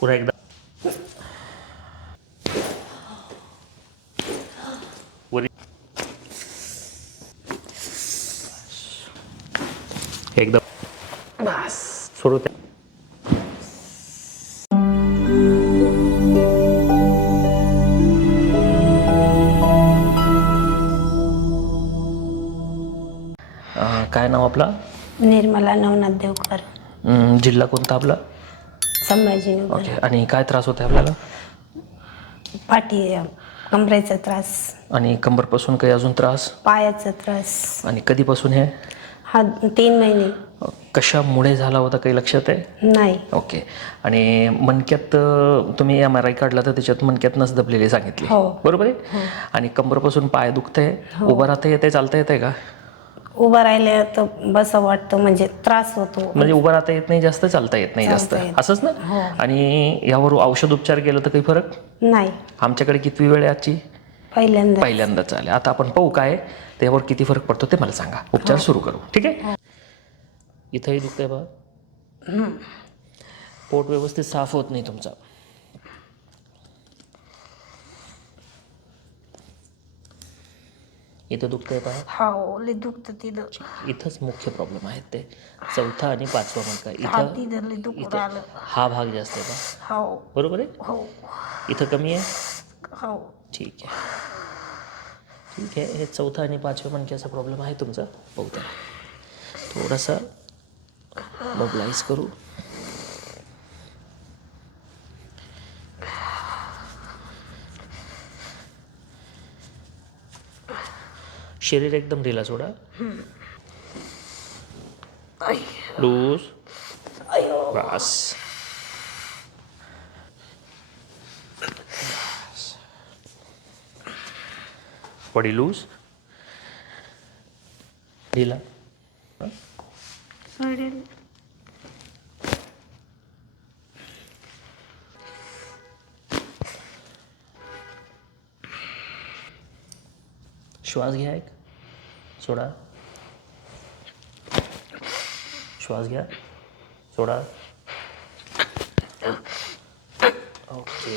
पुन्हा एकदा वरी एकदम बस सोडू त्या. काय नाव आपलं? निर्मला नवनाथ देवकर. जिल्हा कोणता आपला? संभाजीनगर. ओके. आणि काय त्रास होते आपल्याला? पाठी कमरेचा त्रास. आणि कंबरपासून काही अजून त्रास? पायाचा त्रास. आणि कधीपासून हे? हा 3 महिने. कशामुळे झाला होता काही लक्षात आहे? नाही. ओके. आणि मणक्यात तुम्ही MRI काढला तर त्याच्यात मणक्यात नस दबलेली सांगितली, हो. बरोबर आहे? आणि कंबरपासून पाय दुखतंय, उभं राहता येते, चालता येते का? उभं राहिले तर बसं वाटतं, म्हणजे त्रास होतो. म्हणजे उभं राहता येत नाही जास्त, चालता येत नाही जास्त, असंच ना? हो. आणि यावर औषध उपचार केलं तर काही फरक नाही. आमच्याकडे किती वेळ आहे आजची? पहिल्यांदाच आले. आता आपण पाहू काय त्यावर किती फरक पडतो ते मला सांगा. उपचार सुरू करू, ठीक आहे? इथंही दुखतंय बा. पोट व्यवस्थित साफ होत नाही तुमचं. इथं दुखतंय पहा. हो, लय दुखतं तिथं. इथंच मुख्य प्रॉब्लेम आहेत ते. 4था आणि 5वा मणका इथं हा भाग जास्त आहे पहा. हो. बरोबर आहे? हो. इथं कमी आहे? हो. ठीक आहे. ठीक आहे. हे 4था आणि 5व्या मणक्याचा प्रॉब्लेम आहे तुमचा. पाहू त्याला थोडासा मोबिलाइज करू. शरीर एकदम ढिला सोडा. लूज. बस. Body loose. ढिला. श्वास घ्या एक. सोडा. श्वास घ्या. सोडा. ओके.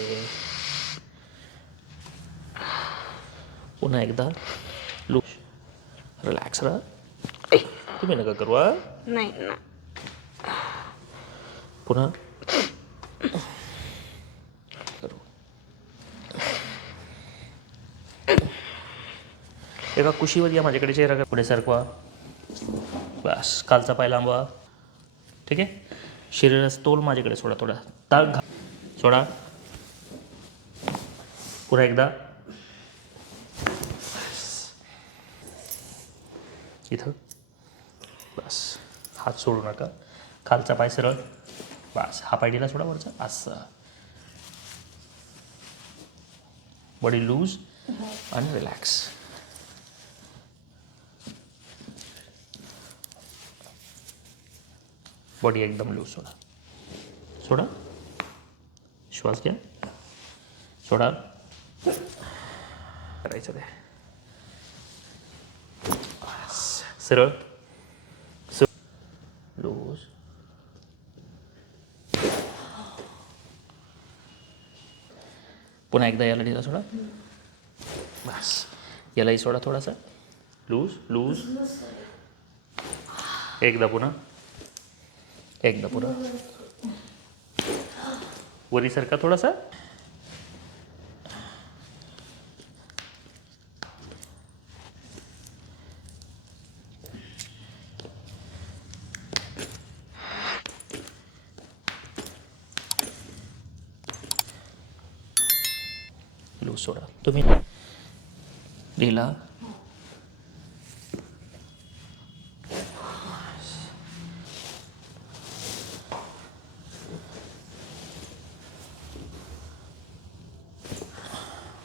पुन्हा एकदा लूज. रिलॅक्स राहा. तुम्ही नका करू. नाही ना. पुन्हा करू. एका कुशीवर या माझ्याकडे चेहरा पुढे सरकवा. बस. खालचा पाय लांबवा. ठीक आहे. शरीराचा तोल माझ्याकडे सोडा. थोडा ताक घा. सोडा. पुन्हा एकदा. इथं. बस. हात सोडू नका. खालचा पाय सरळ. बस. हा पाय दिला सोडा वरचा. असं. बॉडी लूज आणि रिलॅक्स. बॉडी एकदम लूज. सोडा. सोडा. श्वास घ्या. सोडा. करायचं ते. सरळ. लूज. पुन्हा एकदा याला दिला सोडा. बस. यालाही सोडा थोडासा. Loose loose. एकदा पुन्हा. एकदा पुन्हा. वरी सरका थोडासा. लूज सोडा. तुम्ही ढिला.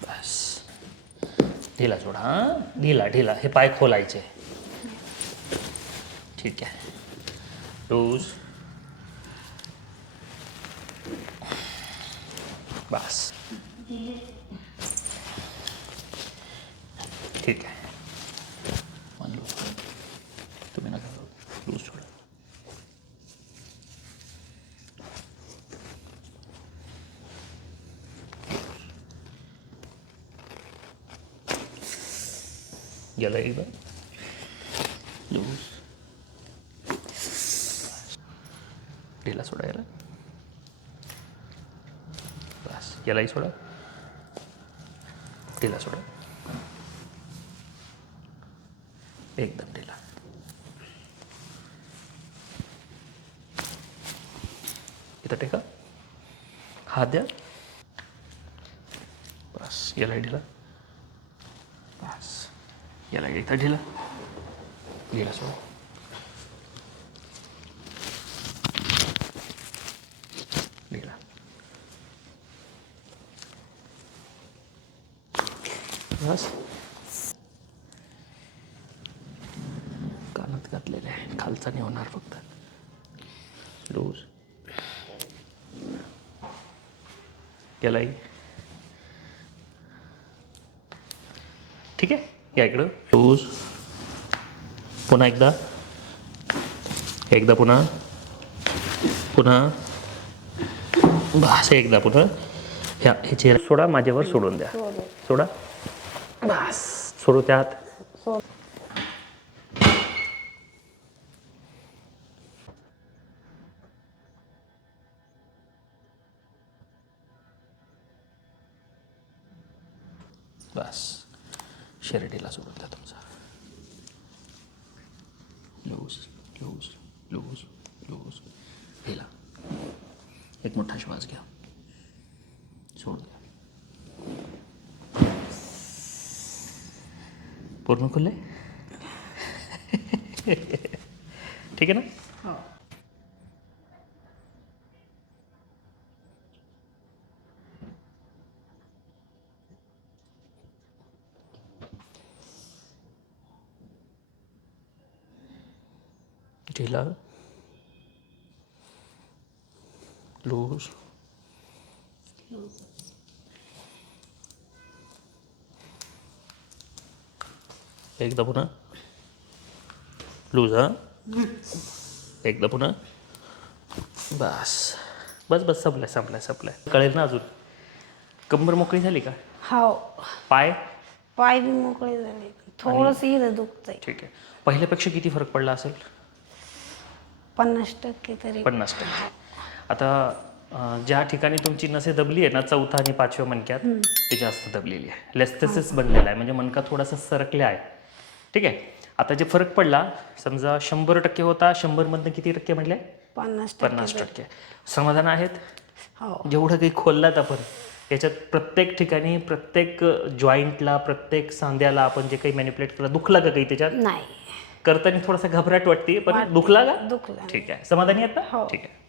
बस. ढिला सोडा. हां, ढिला ढिला. हे पाय खोलायचे. ठीक आहे. लूज. बस. ठीक आहे. लूज. तुम्ही नका करू. लूज सोडा. याला एकदा लूज, ढिला सोडा याला, बस यालाही सोडा, ढिला सोडा, एकदम ढिला, इथं टेका, हात द्या, बस यालाही ढिला, बस याला इथं ढिला, ढिला सोडा, ढिला, बस कानात घातलेलं आहे, खालचा नाही होणार फक्त, लूज, यालाही, ठीक आहे, या इकडं लूज, पुन्हा एकदा, एकदा पुन्हा, पुन्हा, बस एकदा पुन्हा, ह्या हे चेहरा सोडा, माझ्यावर सोडून द्या, सोडा, बस सोडू त्यात, बस शर्यतीला सोडून द्या तुमचा, लूज, लूज, लूज, लूज, ढिला, एक मोठा श्वास घ्या, सोड द्या, पूर्ण खुले, ठीक आहे ना? ढिला, लूज, एकदा पुन्हा, लूज, हां एकदा पुन्हा, बस बस बस, संपलाय संपलाय संपलाय, कळेल ना अजून. कंबर मोकळी झाली का? हो, पाय? पाय बी मोकळे झाले, थोडंस इथं दुखतंय. ठीक आहे. पहिल्यापेक्षा किती फरक पडला असेल? 50% तरी. 50%. आता ज्या ठिकाणी तुमची नसे दबली आहे ना, चौथा आणि पाचव्या मणक्यात, ते जास्त दबलेली आहे, लेस्थेसिस बनलेला आहे, म्हणजे मणका थोडासा सरकला आहे. ठीक आहे. आता जे फरक पडला, समजा 100% होता, 100 मधनं किती टक्के म्हणले? 50%. समाधान आहेत? हो. जेवढं काही खोललात आपण याच्यात, प्रत्येक ठिकाणी, प्रत्येक जॉईंटला, प्रत्येक सांध्याला आपण जे काही मॅनिप्युलेट केलं, दुखला का काही त्याच्यात? नाही. करताना थोडासा घबराट वाटते, पण दुखला का? दुखला. ठीक आहे. समाधानी आहेत ना? हो. ठीक आहे.